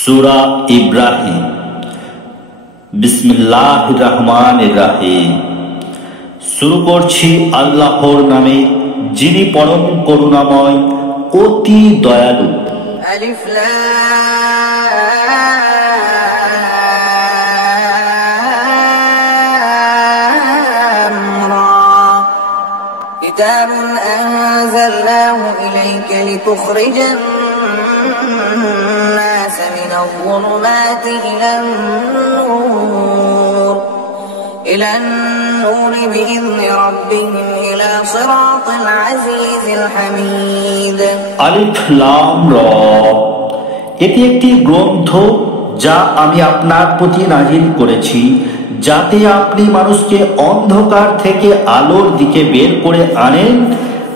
সূরা ইব্রাহিম। বিসমিল্লাহির রহমানির রহিম। শুরু করছি আল্লাহর নামে, যিনি পরম করুণাময় অতি দয়ালু। আলিফ লাম রা। কিতাবুন আনজালনাহু ইলাইকা লিতুখরিজান নাস মিনাল যুলুমাতি ইলান নূর বিইذن রাব্বিহিম ইলা সিরাতিল আজিজিল হামিদ। আলিফ লাম রা। এটি একটি গ্রন্থ যা আমি আপনার প্রতি নাজিল করেছি, যাতে আপনি মানুষকে অন্ধকার থেকে আলোর দিকে বের করে আনেন,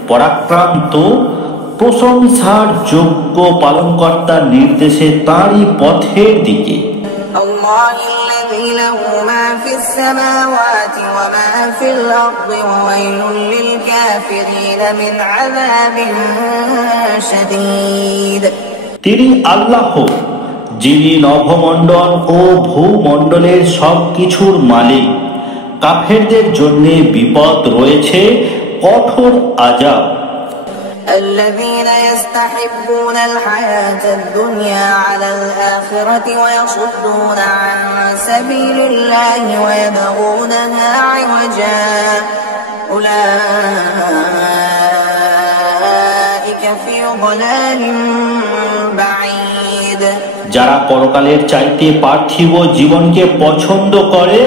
পরাক্রান্ত প্রশংসার যোগ্য পালনকর্তার নির্দেশে তাঁরই পথের দিকে। আল্লাহুল্লাযী লাহু মা ফিস সামাওয়াতি ওয়া মা ফিল আরদি ওয়া ওয়াইলুল লিল কাফিরিনা মিন আযাবিন শাদীদ। তিনি আল্লাহ, যিনি নভমণ্ডল ও ভূমণ্ডলের সব কিছুর মালিক। কাফেরদের জন্য বিপদ রয়েছে কঠোর আযাব। الذين يستحبون الحياة الدنيا على الآخرة ويصدون عن سبيل الله ويبغونها عوجا أولئك في ضلال بعيد। যারা পরকালের চাইতে পার্থিব জীবনকে পছন্দ করে,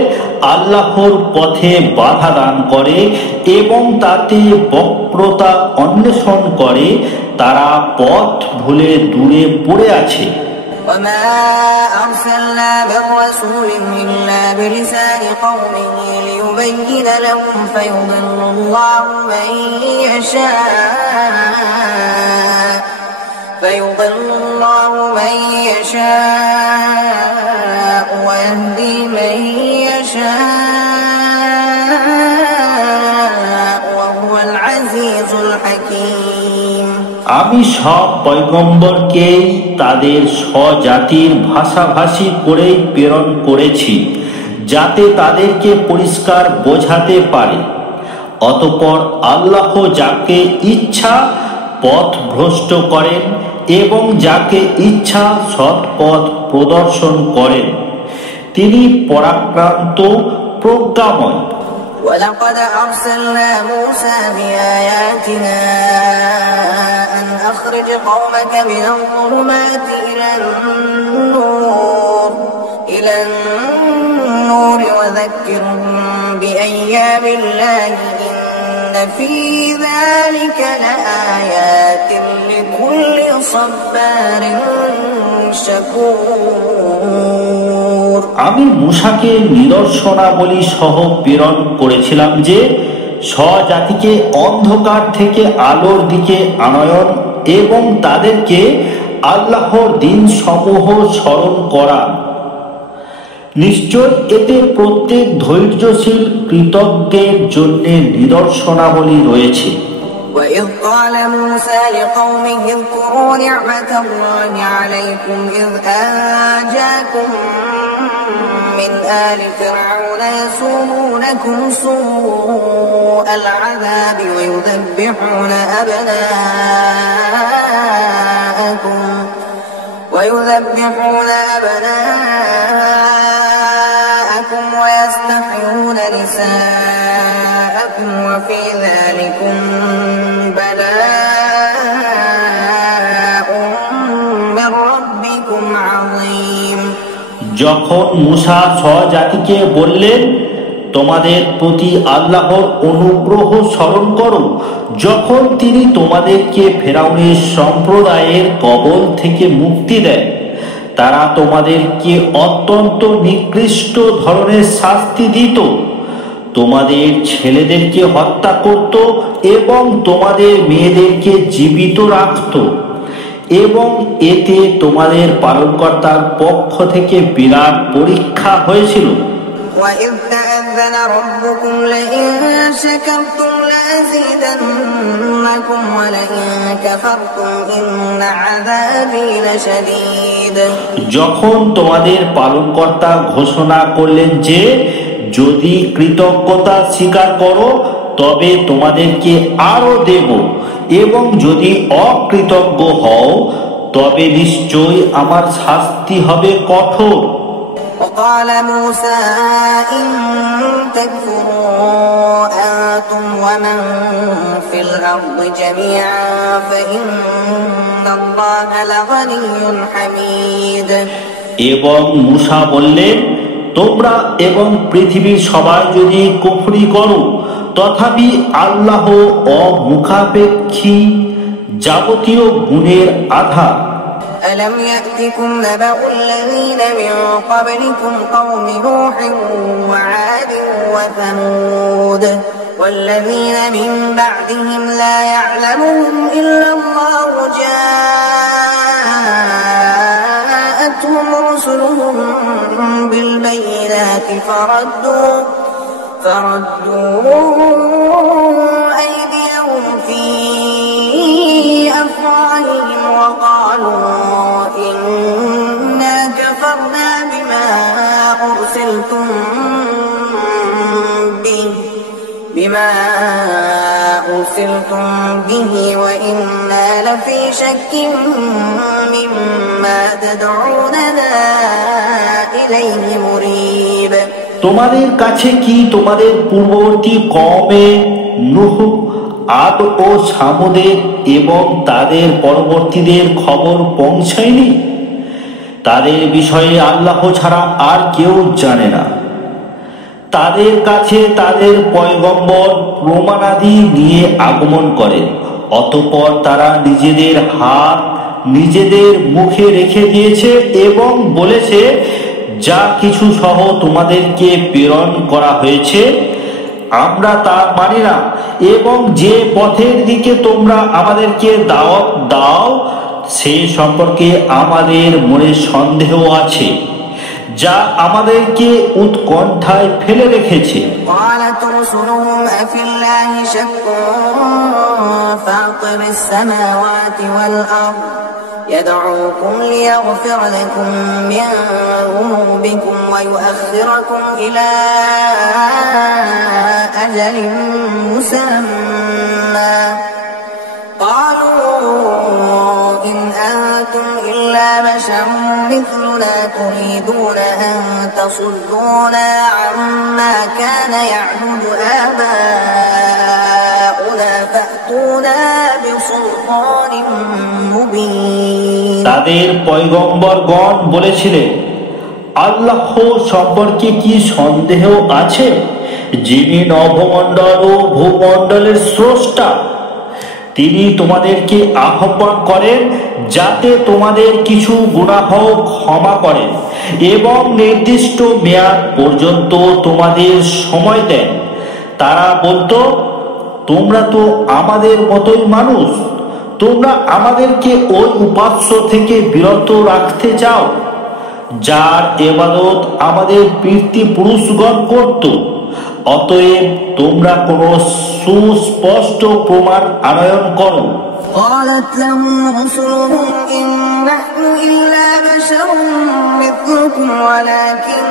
আল্লাহর পথে বাধা দান করে এবং তাতে বক্রতা অন্বেষণ করে, তারা পথ ভুলে দূরে পড়ে আছে। وما أرسلنا من رسول إلا بلسان قومه ليبين لهم فيضل الله من يشاء ويهدي من يشاء وهو العزيز الحكيم। আমি সব পয়গম্বরকেই তাদের স্বজাতির ভাষাভাষী করেই প্রেরণ করেছি, যাতে তাদেরকে পরিষ্কার বোঝাতে পারে। অতঃপর আল্লাহ যাকে ইচ্ছা পথ ভ্রষ্ট করেন এবং যাকে ইচ্ছা সৎ পথ প্রদর্শন করেন। তিনি পরাক্রান্ত প্রজ্ঞাময়। ولقد أرسلنا موسى بآياتنا أن أخرج قومك من الظلمات إلى النور وذكرهم بأيام الله إن في ذلك لآيات لكل صبار شكور। আমি মূসাকে নিদর্শনাবলী সহ প্রেরণ করেছিলাম যে স্বজাতিকে অন্ধকার থেকে আলোর দিকে আনয়ন এবং তাদেরকে আল্লাহর দিন সমূহ স্মরণ করা। নিশ্চয় এতে প্রত্যেক ধৈর্যশীল কৃতজ্ঞের জন্য নিদর্শনাবলী রয়েছে। وإذ قال موسى لقومه اذكروا نعمة الله عليكم إذ أنجاكم من آل فرعون يسومونكم سوء العذاب ويذبحون أبناءكم ويستحيون نساءكم وفي ذلكم بلاء من ربكم عظيم। যখন মূসা স্বজাতিকে বললেন, তোমাদের প্রতি আল্লাহর অনুগ্রহ স্মরণ করো, যখন তিনি তোমাদেরকে ফেরাউনের সম্প্রদায়ের কবল থেকে মুক্তি দেন। তারা তোমাদেরকে অত্যন্ত নিকৃষ্ট ধরনের শাস্তি দিত, তোমাদের ছেলেদেরকে হত্যা করত এবং তোমাদের মেয়েদেরকে জীবিত রাখত, এবং এতে তোমাদের পালনকর্তার পক্ষ থেকে বিরাট পরীক্ষা হয়েছিল। وإذ تأذن ربكم لئن شكرتم لأزيدنكم ولئن كفرتم إن عذابي لشديد। যখন তোমাদের পালনকর্তা ঘোষণা করলেন যে যদি কৃতজ্ঞতা স্বীকার করো তবে তোমাদেরকে আরো দেব, এবং যদি অকৃতজ্ঞ হও তবে নিশ্চয়ই আমার শাস্তি হবে কঠোর। وقال موسى إن تكفروا أنتم ومن في الأرض جميعا فإن الله لغني حميد। এবং মূসা বললেন তোমরা এবং পৃথিবীর সবাই যদি কুফরি করো তথাপি আল্লাহ অমুখাপেক্ষী, যাবতীয় গুণের আধার। ألم يأتكم نبأ الذين من قبلكم قوم نوح وعاد وثمود والذين من بعدهم لا يعلمهم إلا الله جاءتهم رسلهم بالبينات فردوا أيديهم في أفواههم وقالوا إنا كفرنا بما أرسلتم به وإنا لفي شك مما تدعوننا إليه مريب। তোমাদের কাছে কি তোমাদের পূর্ববর্তী কওমে নূহ, আদ ও সামুদের এবং তাদের পরবর্তীদের খবর পৌঁছায়নি? তাদের বিষয়ে আল্লাহ ছাড়া আর কেউ জানে না। তাদের কাছে তাদের পয়গম্বর প্রমাণাদি নিয়ে আগমন করে, অতঃপর তারা নিজেদের হাত নিজেদের মুখে রেখে দিয়েছে এবং বলেছে যা কিছু সহ তোমাদেরকে প্রেরণ করা হয়েছে আমরা তা মানি না, এবং যে পথের দিকে তোমরা আমাদেরকে দাওয়াত দাও সে সম্পর্কে আমাদের মনে সন্দেহ আছে, যা আমাদেরকে উৎকণ্ঠায় ফেলে রেখেছে। قالت رسلهم أفي الله شك فاطر السماوات والأرض يدعوكم ليغفر لكم من ذنوبكم ويؤخركم إلى أجل مسمى قالوا إن أنتم إلا بشر مثلنا تريدون أن تصدونا عما كان يعبد آباؤنا فأتونا بسلطان مبين। তাদের পয়গম্বরগণ বলেছিলেন আল্লাহ সম্পর্কে কি সন্দেহ আছে, যিনি নভমণ্ডল ও ভূমণ্ডলের স্রষ্টা। তিনি তোমাদেরকে আহ্বান করেন যাতে তোমাদের কিছু গুনাহ ক্ষমা করেন এবং নির্দিষ্ট মেয়াদ পর্যন্ত তোমাদের সময় দেন। তারা বলতো তোমরা তো আমাদের মতোই মানুষ, তোমরা আমাদেরকে ওই উপাস্য থেকে বিরত রাখতে চাও যার ইবাদত আমাদের পিতৃপুরুষগণ করত। অতএব তোমরা কোন সুস্পষ্ট প্রমাণ আনয়ন করো। قالت لهم رسلهم إن نحن إلا بشر مثلكم ولكن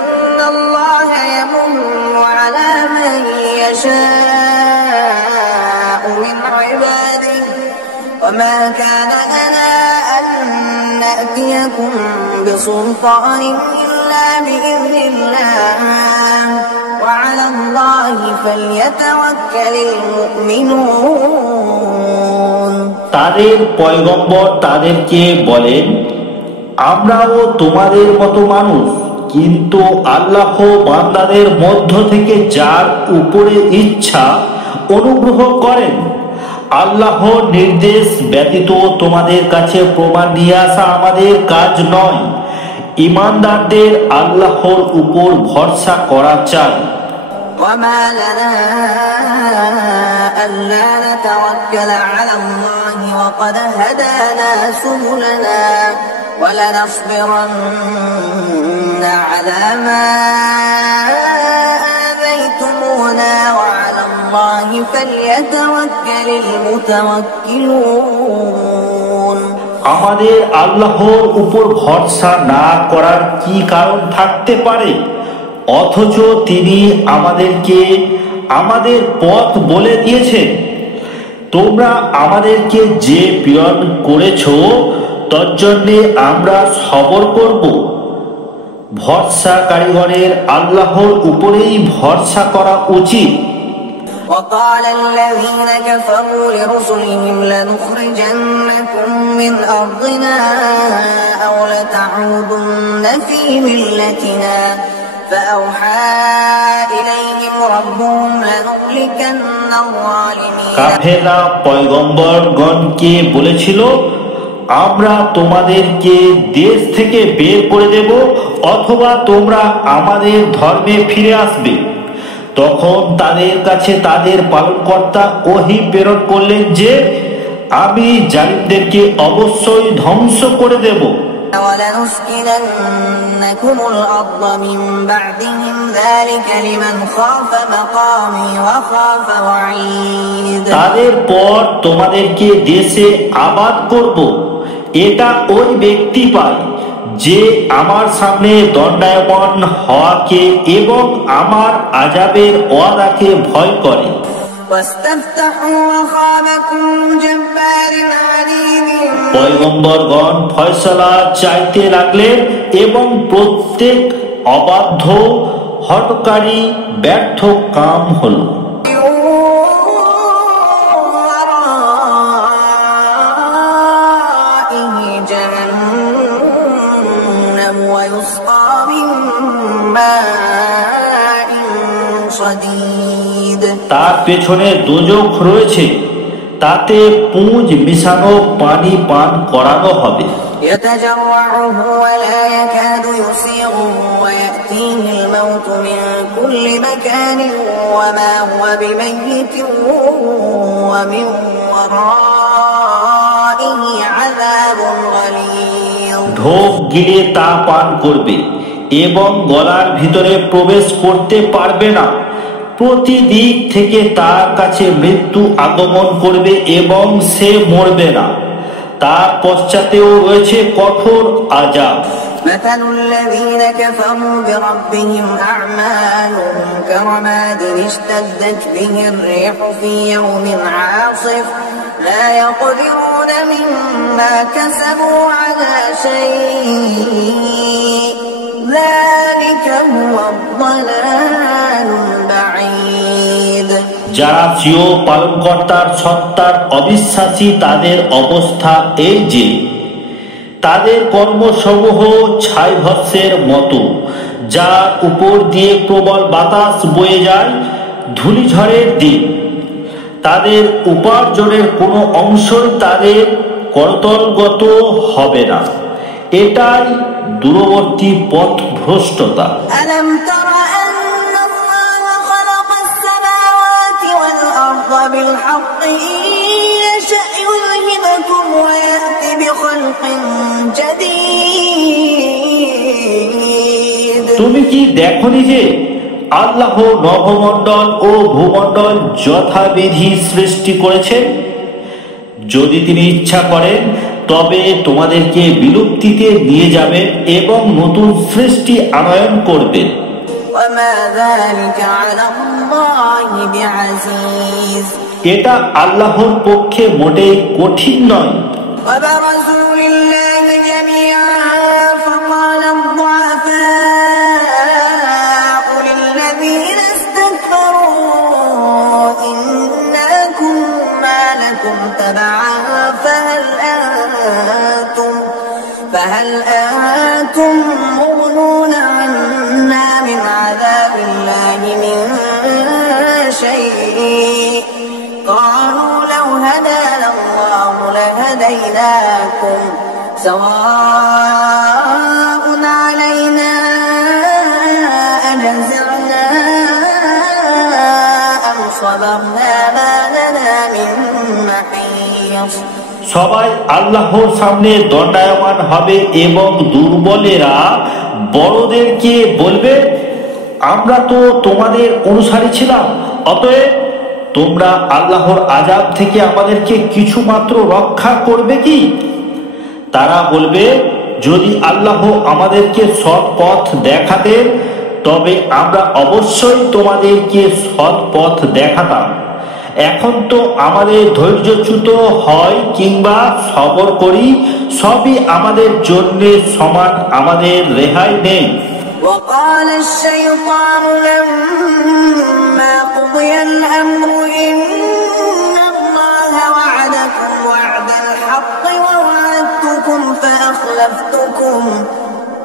الله يمن على من يشاء من عباده وما كان لنا أن نأتيكم بسلطان إلا بإذن الله وعلى الله فليتوكل المؤمنون। তাদের পয়গম্বর তাদেরকে বলেন আমরাও তোমাদের মতো মানুষ, কিন্তু আল্লাহ বান্দাদের মধ্য থেকে যার উপরে ইচ্ছা অনুগ্রহ করেন। আল্লাহর নির্দেশ ব্যতীত তোমাদের কাছে প্রমাণ নিয়ে আসা আমাদের কাজ নয়। ঈমানদারদের আল্লাহর উপর ভরসা করা চাই। وما لنا ألا نتوكل على الله وقد هدانا سبلنا ولنصبرن على ما فليتوكل المتوكلون আমাদের আল্লাহর উপর ভরসা না করার কি কারণ থাকতে পারে, অথচ তিনি আমাদেরকে আমাদের পথ বলে দিয়েছেন। তোমরা আমাদেরকে যে প্রেরণ করেছো তজ্জন্যে আমরা সবর করব। ভরসাকারীগণের আল্লাহর উপরেই ভরসা করা উচিত। وقال الذين كفروا لرسلهم لنخرجنكم من أرضنا أو لتعودن في ملتنا فأوحى إليهم ربهم لنهلكن الظالمين কাফেররা পয়গম্বরগণকে বলেছিল, আমরা তোমাদেরকে দেশ থেকে বের করে দেব অথবা তোমরা আমাদের ধর্মে ফিরে আসবে। তখন তাদের কাছে তাদের পালনকর্তা ওহী প্রেরণ করলেন যে আমি জালিমদেরকে অবশ্যই ধ্বংস করে দেব। وَلَنُسْكِنَنَّكُمُ الْأَرْضَ مِنْ بَعْدِهِمْ ذَلِكَ لِمَنْ خَافَ مَقَامِي وَخَافَ وَعِيدِ তাদের পর তোমাদেরকে দেশে আবাদ করব, এটা ওই ব্যক্তি পায় যে আমার সামনে দণ্ডায়মান হওয়াকে এবং আমার আযাবের ওয়াদাকে ভয় করে। পয়গম্বরগণ ফয়সালা চাইতে লাগলেন এবং প্রত্যেক অবাধ্য হঠকারী ব্যর্থ কাম হল। তার পেছনে দোজখ রয়েছে, তাতে পুঁজ মিশানো পানি পান করানো হবে। يتجرعه ولا يكاد يسيغه ويأتيه الموت من كل مكان وما هو بميت ومن ورائه عذاب غليظ ঢোক গিলে তা পান করবে এবং গলার ভিতরে প্রবেশ করতে পারবে না। প্রতিদিক থেকে তার কাছে মৃত্যু আগমন করবে এবং সে মরবে না। তার পশ্চাতেও রয়েছে কঠোর আযাব। مثل الذين كفروا بربهم أعمالهم كرماد اشتدت به الريح في يوم عاصف لا يقدرون مما كسبوا على شيء ذلك هو الضلال البعيد যারা স্বীয় পালনকর্তার সত্তার অবিশ্বাসী তাদের অবস্থা এই যে তাদের কর্মসমূহ ছাইভস্মের মতো, যার উপর দিয়ে প্রবল বাতাস বয়ে যায় ধূলিঝড়ের দিন। তাদের উপার্জনের কোনো অংশই তাদের করতলগত হবে না। এটাই দূরবর্তী পথভ্রষ্টতা। ألم تر أن الله خلق السماوات والأرض بالحق إن يشأ يذهبكم ويأتي بخلق جديد তুমি কি দেখনি যে আল্লাহ নভমণ্ডল ও ভূমণ্ডল যথাবিধি সৃষ্টি করেছেন? যদি তিনি ইচ্ছা করেন তবে তোমাদেরকে বিলুপ্তিতে নিয়ে যাবেন এবং নতুন সৃষ্টি আনয়ন করবেন। وما ذلك على الله بعزيز এটা আল্লাহর পক্ষে মোটেই কঠিন নয়। وبرزوا لله جميعا فقال الضعفاء للذين استكبروا إنا كنا لكم تبعا فهل أنتم مغنون عنا من عذاب الله من شيء قالوا لو هدانا الله لهديناكم سواء علينا أجزعنا أم صبرنا ما لنا من محيص সবাই আল্লাহর সামনে দণ্ডায়মান হবে এবং দুর্বলেরা বড়দেরকে বলবে, আমরা তো তোমাদের অনুসারী ছিলাম, অতএব তোমরা আল্লাহর আযাব থেকে আমাদেরকে কিছু মাত্র রক্ষা করবে কি? তারা বলবে, যদি আল্লাহ আমাদেরকে সৎ পথ দেখাতেন তবে আমরা অবশ্যই তোমাদেরকে সৎ পথ দেখাতাম। এখন তো আমাদের ধৈর্যচ্যুত হয় কিংবা সবর করি, সবই আমাদের জন্য সমান, আমাদের রেহাই নেই। وقال الشيطان لما قضي الأمر إن الله وعدكم وعد الحق ووعدتكم فأخلفتكم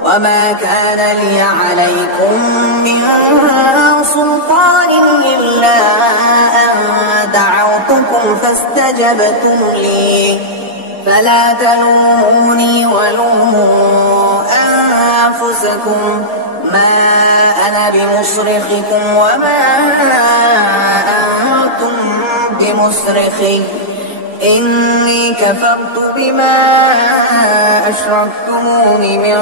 وما كان لي عليكم من سلطان إلا أن دعوتكم فاستجبتم لي فلا تلوموني ولوموا أنفسكم ما أنا بمصرخكم وما أنتم بمصرخي إني كفرت بما أشركتمون من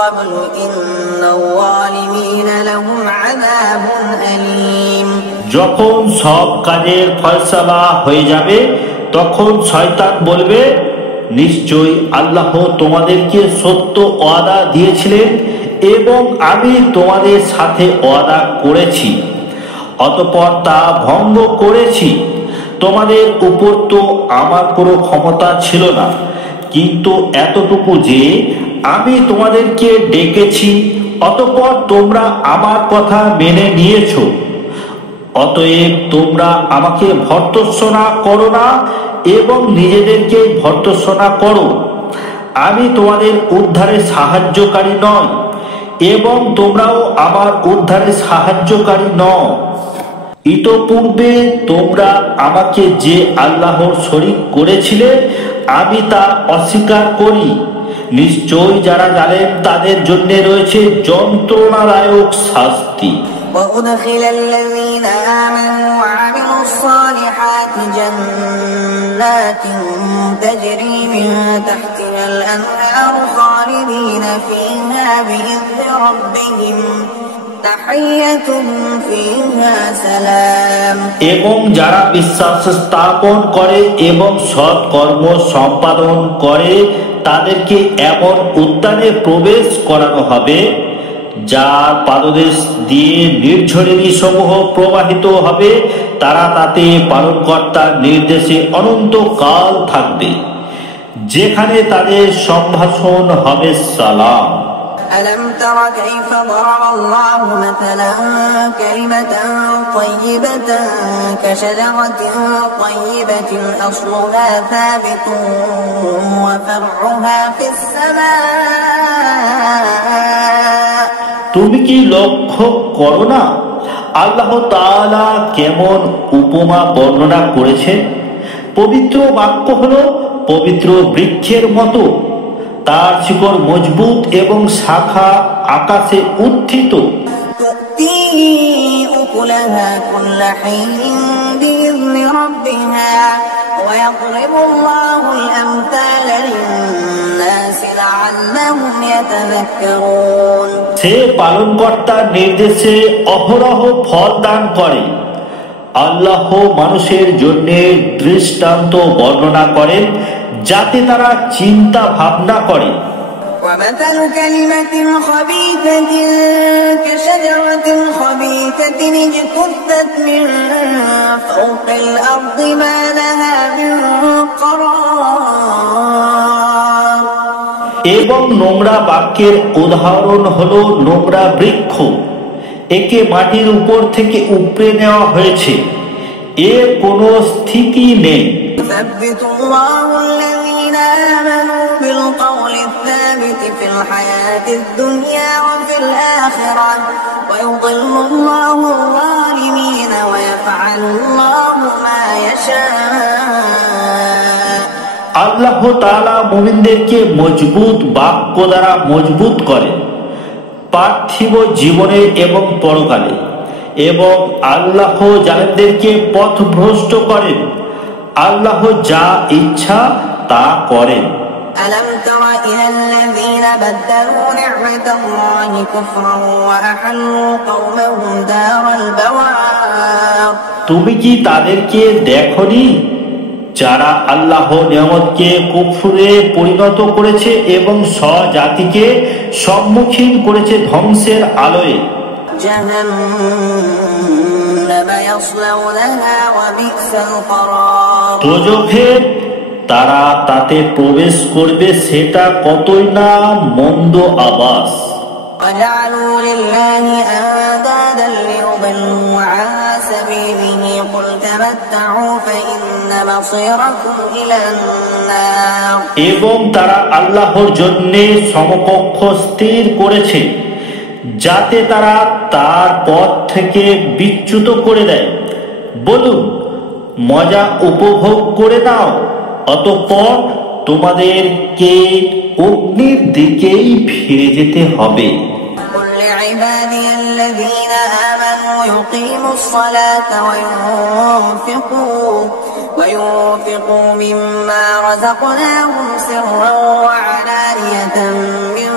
قبل إن الظالمين لهم عذاب أليم। যখন সব কাজের ফয়সালা হয়ে যাবে তখন শয়তান বলবে, নিশ্চয়ই আল্লাহ তোমাদেরকে সত্য ওয়াদা দিয়েছিলেন এবং আমি তোমাদের সাথে ওয়াদা করেছি, অতঃপর তা ভঙ্গ করেছি। তোমাদের উপর তো আমার কোনো ক্ষমতা ছিল না, কিন্তু এতটুকু যে আমি তোমাদেরকে ডেকেছি, অতঃপর তোমরা আমার কথা মেনে নিয়েছো। অতএব তোমরা আমাকে ভর্ৎসনা করো না এবং নিজেদেরকে ভর্ৎসনা করো। আমি তোমাদের উদ্ধারে সাহায্যকারী নয় এবং তোমরাও আমার উদ্ধারে সাহায্যকারী নও। ইতপূর্বে তোমরা আমাকে যে আল্লাহর শরীক করেছিলে আমি তা অস্বীকার করি। নিশ্চয়ই যারা জালেম তাদের জন্য রয়েছে যন্ত্রণাদায়ক শাস্তি। وأدخل الذين آمنوا وعملوا الصالحات جنات تجري من تحتها الأنهار خالدين فيها بإذن ربهم تحيتهم فيها سلام। এবং যারা বিশ্বাস স্থাপন করে এবং সৎ কর্ম সম্পাদন করে তাদেরকে এমন উদ্যানে প্রবেশ করানো হবে যার পাদদেশ দিয়ে নির্ঝরিণী সমূহ প্রবাহিত হবে। তারা তাতে পালনকর্তার নির্দেশে অনন্তকাল থাকবে, যেখানে তাদের সম্ভাষণ হবে সালাম। ألم تر كيف ضرب الله مثلا كلمة طيبة كشجرة طيبة أصلها ثابت وفرعها في السماء। তুমি কি লক্ষ্য করো না আল্লাহ তাআলা কেমন উপমা বর্ণনা করেছেন? পবিত্র বাক্য হলো পবিত্র বৃক্ষের মতো, তার শিকড় মজবুত এবং শাখা আকাশে উত্থিত। تؤتي أكلها كل حين بإذن ربها ويضرب الله الأمثال للناس لعلهم يتذكرون। সে পালনকর্তার নির্দেশে অহরহ ফল দান করে। আল্লাহ মানুষের জন্য দৃষ্টান্ত বর্ণনা করেন যাতে তারা চিন্তা ভাবনা করে। ومثل كلمة خبيثة كشجرة خبيثة اجتثت من فوق الأرض ما لها من قرار। এবং নোংরা বাক্যের উদাহরণ হলো নোংরা বৃক্ষ, একে মাটির উপর থেকে উপড়ে নেওয়া হয়েছে, এর কোনো স্থিতি নেই। يثبت الله الذين آمنوا بالقول الثابت في الحياة الدنيا وفي الآخرة ويضل الله الظالمين ويفعل الله ما يشاء। আল্লাহ তাআলা মুমিনদেরকে মজবুত বাক্য দ্বারা মজবুত করেন পার্থিব জীবনে এবং পরকালে, এবং আল্লাহ জালেমদেরকে পথভ্রষ্ট করেন। আল্লাহ যা ইচ্ছা তা করেন। ألم تر إلى الذين بدلوا نعمة الله كفرا وأحلوا قومهم دار البوار তুমি কি তাদেরকে দেখনি যারা আল্লাহর নিয়ামতকে কুফরে পরিণত করেছে এবং স্বজাতিকে সম্মুখীন করেছে ধ্বংসের আলোয়। দোজখের তারা তাতে প্রবেশ করবে, সেটা কতই না মন্দ আবাস। وجعلوا لله أندادا ليضلوا عن سبيله قل تمتعوا فإن مصيركم إلى النار এবং তারা আল্লাহর জন্য সমকক্ষ স্থির করেছে যাতে তারা তার পথ থেকে বিচ্যুত করে দেয়। বলুন, মজা উপভোগ করে নাও, অতঃপর তোমাদেরকে অগ্নির দিকেই ফিরে যেতে হবে। قل لعبادي الذين آمنوا يقيموا الصلاة وينفقوا مما رزقناهم سرا وعلانية من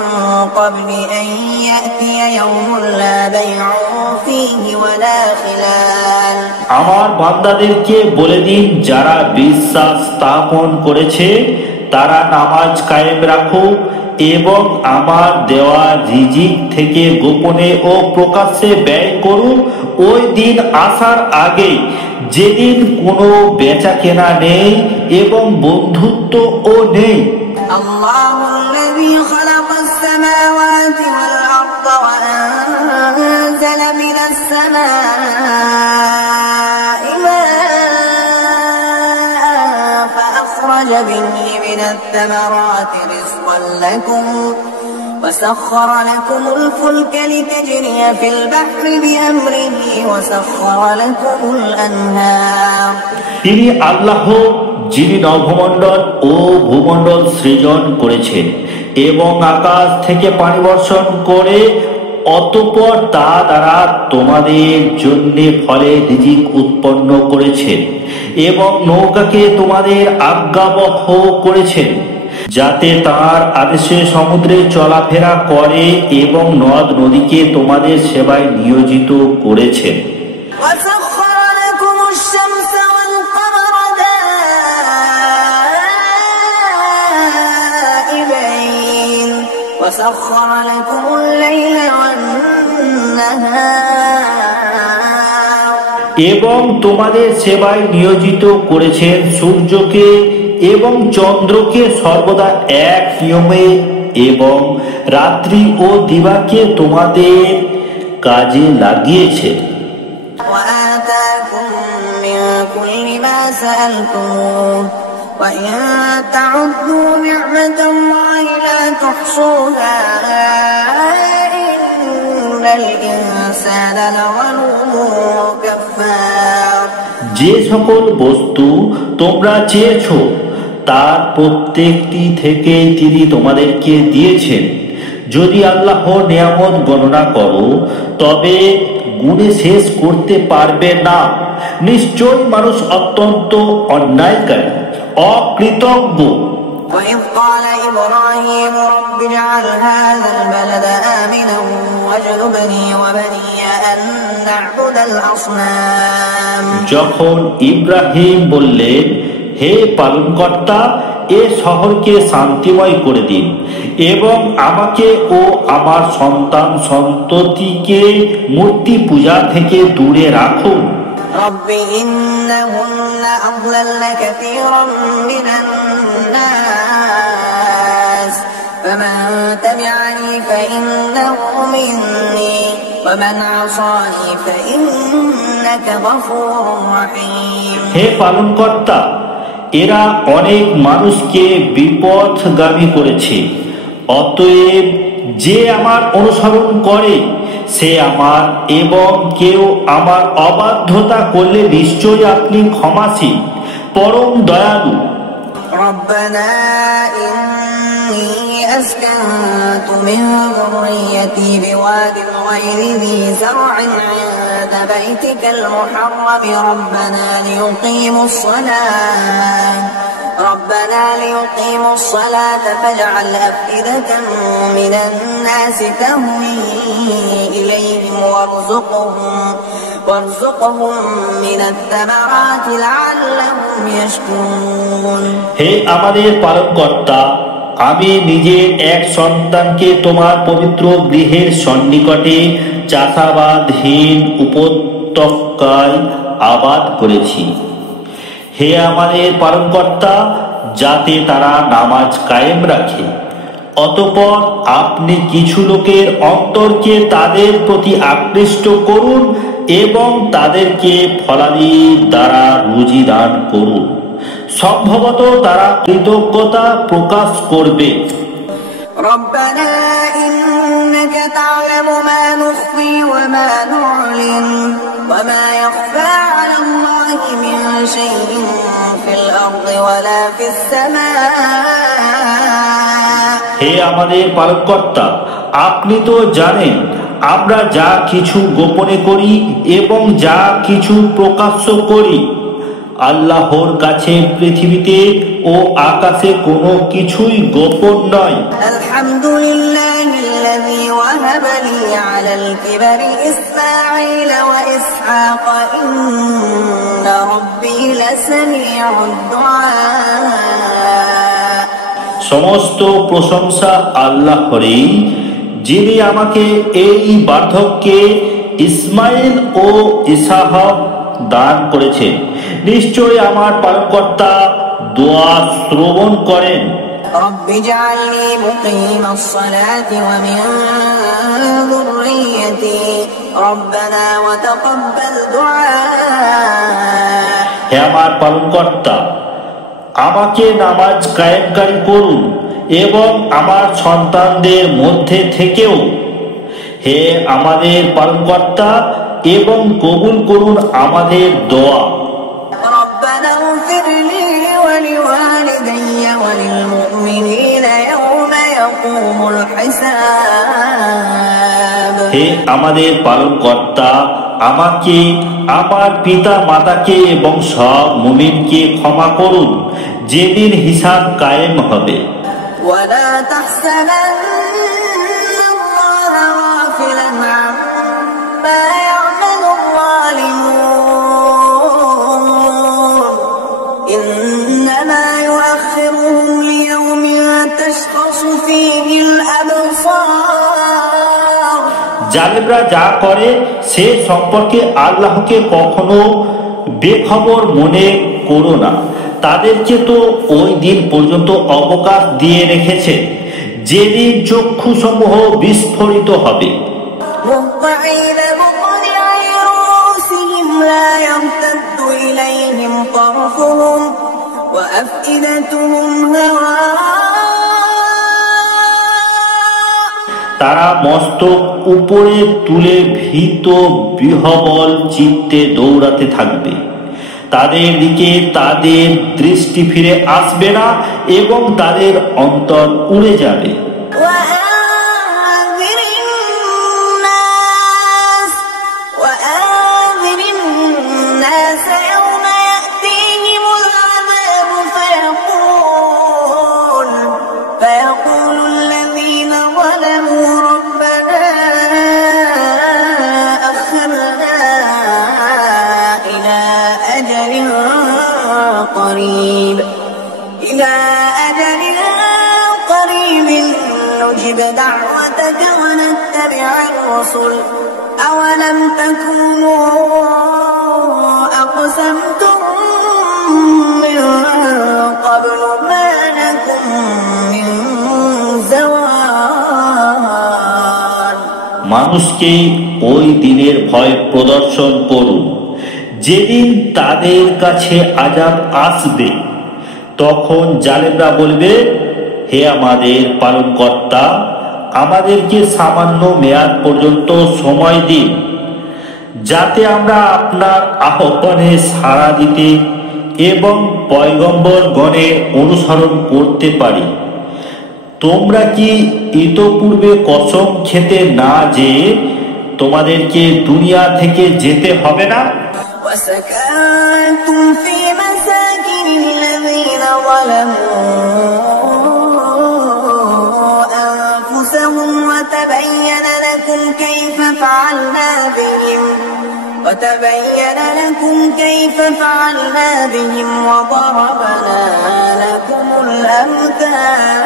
قبل أن يأتي يوم لا بيع فيه ولا خلال আমার বান্দাদেরকে বলে দিন, যারা বিশ্বাস স্থাপন করেছে তারা নামাজ কায়েম রাখো এবং আমার দেওয়া রিজিক থেকে গোপনে ও প্রকাশ্যে ব্যয় করো ওই দিন আসার আগে যেদিন কোনো বেচা কেনা নেই এবং বন্ধুত্বও নেই। আল্লাহুল্লাযী খালাকাস সামাওয়াতি ওয়াল আরদা ওয়া আনজালা মিনাস সামাই মাআন ফাআখরাজা বিহি মিনাত তামারাতি রিজকান লাকুম وسخر لكم الفلك لتجري في البحر بأمره وسخر لكم الأنهار তিনি আল্লাহ, যিনি নভমণ্ডল ও ভূমণ্ডল সৃজন করেছেন এবং আকাশ থেকে পানি বর্ষণ করে অতঃপর তা দ্বারা তোমাদের জন্য ফলে রিজিক উৎপন্ন করেছেন এবং নৌকাকে তোমাদের আজ্ঞাবহ করেছেন যাতে তার আদেশে সমুদ্রে চলাফেরা করে এবং নদ নদীকে তোমাদের সেবায় নিয়োজিত করেছেন। وسخر لكم الليل والنهار এবং তোমাদের সেবায় নিয়োজিত করেছেন সূর্যকে এবং চন্দ্রকে সর্বদা এক নিয়মে এবং রাত্রি ও দিবাকে তোমাদের কাজে লাগিয়েছে। وآتاكم من كل ما سألتموه وإن تعدوا نعمة الله لا تحصوها إن الإنسان لظلوم كفار যে সকল বস্তু তোমরা চেয়েছো তার প্রত্যেকটি থেকে তিনি তোমাদেরকে দিয়েছেন। যদি আল্লাহর নিয়ামত গণনা করো তবে গুণে শেষ করতে পারবে না। নিশ্চয় মানুষ অত্যন্ত অন্যায়কারী, অকৃতজ্ঞ। وإذ قال إبراهيم رب اجعل هذا البلد آمنا واجنبني وبني أن نعبد الأصنام যখন ইব্রাহিম বললেন, হে পালনকর্তা, এ শহরকে শান্তিময় করে দিন এবং আমাকে ও আমার সন্তান সন্ততিকে মূর্তি পূজা থেকে দূরে রাখুন। رب إنهن أضللن كثيرا من الناس فمن تبعني فإنه مني ومن عصاني فإنك غفور رحيم হে পালনকর্তা, এরা অনেক মানুষকে বিপথগামী করেছে, অতএব যে আমার অনুসরণ করে সে আমার, এবং কেউ আমার অবাধ্যতা করলে নিশ্চয়ই আপনি ক্ষমাশীল, পরম দয়ালু। ربنا إني أسكنت من ذريتي بواد غير ذي زرع عند بيتك المحرم ربنا ليقيموا الصلاة فاجعل أفئدة من الناس تهوي إليهم وارزقهم من الثمرات لعلهم يشكرون হে আমাদের পালনকর্তা, আমি নিজের এক সন্তানকে তোমার পবিত্র গৃহের সন্নিকটে চাষাবাদহীন উপত্যকায় আবাদ করেছি। হে আমাদের পালনকর্তা, যাতে তারা নামাজ কায়েম রাখে। অতঃপর আপনি কিছু লোকের অন্তরকে তাদের প্রতি আকৃষ্ট করুন এবং তাদেরকে ফলাদি দ্বারা রুজি দান করুন। সম্ভবত তারা কৃতজ্ঞতা প্রকাশ করবে। ربنا إنك تعلم ما نخفي وما نعلن وما يخفى على الله من شيء في الأرض ولا في السماء হে আমাদের পালনকর্তা, আপনি তো জানেন আমরা যা কিছু গোপনে করি এবং যা কিছু প্রকাশ্য করি। আল্লাহর কাছে পৃথিবীতে ও আকাশে কোনো কিছুই গোপন নয়। আলহামদুলিল্লাহিল্লাযী ওয়াহাবা লি আলাল কিবারি ইসমাঈল ওয়া ইসহাক ইন্না রাব্বী লাসামিউদ দুআ। সমস্ত প্রশংসা আল্লাহরই, যিনি আমাকে এই বার্ধক্যে ইসমাইল ও ইসহাক দান করেছেন। নিশ্চয় আমার পালনকর্তা দোয়া শ্রবণ করেন। রব্বি জাআলনি মুকিমাস সালাতি ওয়া মিন যুররিয়্যাতি রব্বানা ওয়া তাকাব্বাল দুআ। হে আমার পালনকর্তা, আমাকে নামাজ কায়েমকারী করুন এবং আমার সন্তানদের মধ্যে থেকেও। হে আমাদের পালনকর্তা, এবং কবুল করুন আমাদের দোয়া। রব্বানা ইগফির লি ওয়া লিওয়ালিদাইয়া ওয়া লিল মুমিনিনা ইয়াওমা ইয়াকুমুল হিসাব। হে আমাদের পালনকর্তা, আমাকে, আমার পিতা মাতাকে এবং সব মুমিনকে ক্ষমা করুন যেদিন হিসাব কায়েম হবে। ওয়ালা তাহসাবান্নাল্লাহা গাফিলান আম্মা ইয়া'মালুল যালিমুন ইন্নামা ইউআখিরুহুম লিয়াওমিন তাশখাসু ফীহিল আবসার। জালেমরা যা করে সে সম্পর্কে আল্লাহকে কখনো বেখবর মনে করো না। তাদেরকে তো ওই দিন পর্যন্ত অবকাশ দিয়ে রেখেছে যেদিন চক্ষু সমূহ বিস্ফোরিত হবে। মুহতাঈনা মুকনিঈ রুউসিহিম লা ইয়ারতাদ্দু ইলাইহিম তারফুহুম ওয়া আফইদাতুহুম হাওয়া। তারা মস্তক উপরে তুলে ভীত বিহ্বল চিত্তে দৌড়াতে থাকবে। তাদের দিকে তাদের দৃষ্টি ফিরে আসবে না এবং তাদের অন্তর উড়ে যাবে। نجب دعوتك ونتبع الرسل أولم تكونوا أقسمتم من قبل ما لكم من زوال। মানুষকে ওই দিনের ভয় প্রদর্শন করুন যেদিন তাদের কাছে আযাব আসবে। তখন জালেমরা বলবে, হে আমাদের পালনকর্তা, আমাদেরকে সামান্য মেয়াদ পর্যন্ত সময় দিন যাতে আমরা আপনার আহ্বানে সাড়া দিতে এবং পয়গম্বরগণের অনুসরণ করতে পারি। তোমরা কি ইতপূর্বে কসম খেতে না যে তোমাদেরকে দুনিয়া থেকে যেতে হবে না? وسكنتم في مساكن الذين ظلموا أنفسهم وتبين لكم كيف فعلنا بهم وضربنا لكم الأمثال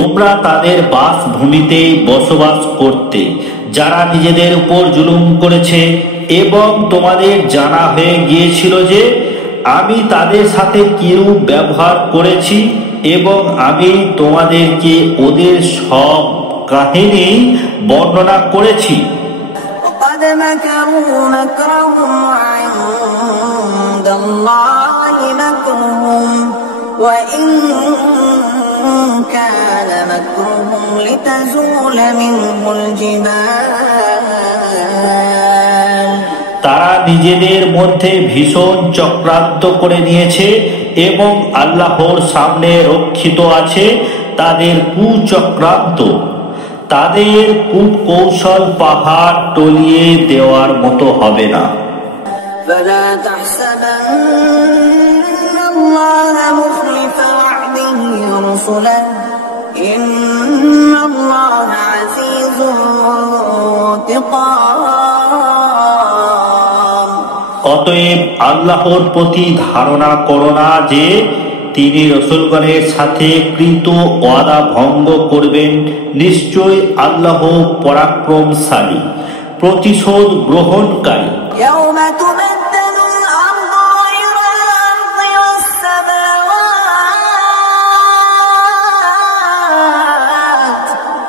তোমরা তাদের বাসভূমিতে বসবাস করতে যারা নিজেদের উপর জুলুম করেছে, এবং তোমাদের জানা হয়ে গিয়েছিল যে আমি তাদের সাথে কিরূপ ব্যবহার করেছি, এবং আমি তোমাদেরকে ওদের সব কাহিনী বর্ণনা করেছি। وقد مكروا مكرهم عند الله مكرهم وإن كان مكرهم لتزول منه الجبال তারা নিজেদের মধ্যে ভীষণ চক্রান্ত করে নিয়েছে, এবং আল্লাহর সামনে রক্ষিত আছে তাদের কুচক্রান্ত। তাদের কূটকৌশল পাহাড় টলিয়ে দেওয়ার মতো হবে না। فلا تحسبن الله مخلف وعده رسله إن الله عزيز انتقام অতএব আল্লাহর প্রতি ধারণা করো না যে তিনি রসুলগণের সাথে কৃত ওয়াদা ভঙ্গ করবেন। নিশ্চয় আল্লাহ পরাক্রমশালী, প্রতিশোধ গ্রহণকারী। يوم تبدل الأرض غير الأرض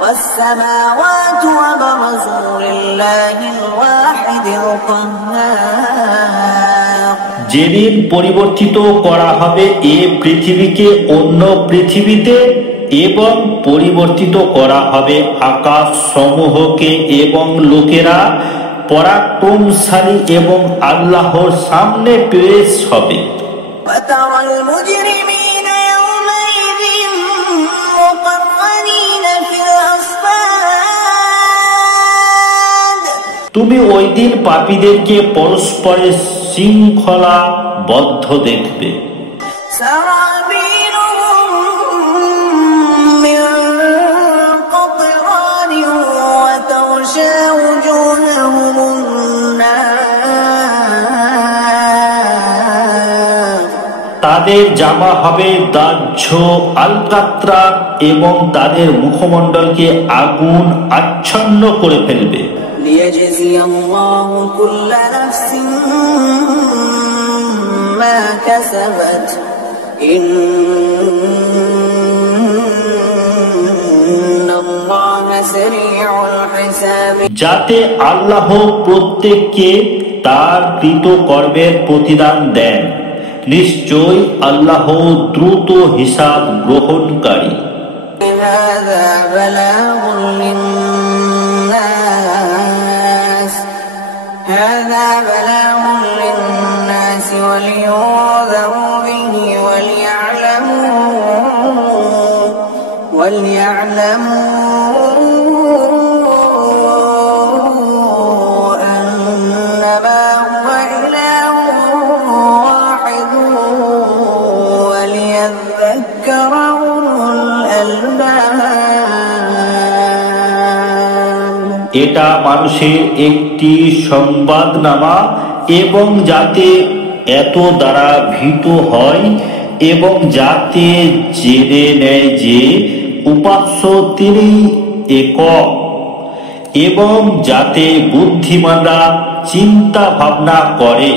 والسماوات وبرزوا لله الواحد القهار যেদিন পরিবর্তিত করা হবে এ পৃথিবীকে অন্য পৃথিবীতে, এবং পরিবর্তিত করা হবে আকাশ সমূহকে, এবং লোকেরা পরাক্রমশালী এবং আল্লাহর সামনে পেশ হবে। وترى المجرمين يومئذ مقرنين في الأصفاد তুমি ওই দিন পাপীদেরকে পরস্পরের শৃঙ্খলাবদ্ধ দেখবে। سرابيلهم من قطران وتغشى وجوههم النار তাদের জামা হবে দাহ্য আলকাত্রা, এবং তাদের মুখমণ্ডলকে আগুন আচ্ছন্ন করে ফেলবে। ليجزي الله كل نفس ما كسبت إن الله سريع الحساب যাতে আল্লাহ প্রত্যেককে তার কৃত কর্মের প্রতিদান দেন। নিশ্চয় আল্লাহ দ্রুত হিসাব গ্রহণকারী। هذا بلاغ للناس ولينذروا به وليعلموا أنما هو إله واحد وليذكر أولو الألباب এটা মানুষের একটি সংবাদনামা, এবং যাতে এত দ্বারা ভীত হয়, এবং যাতে জেনে নেয় যে উপাস্য তিনি একক, এবং যাতে বুদ্ধিমানরা চিন্তা ভাবনা করে।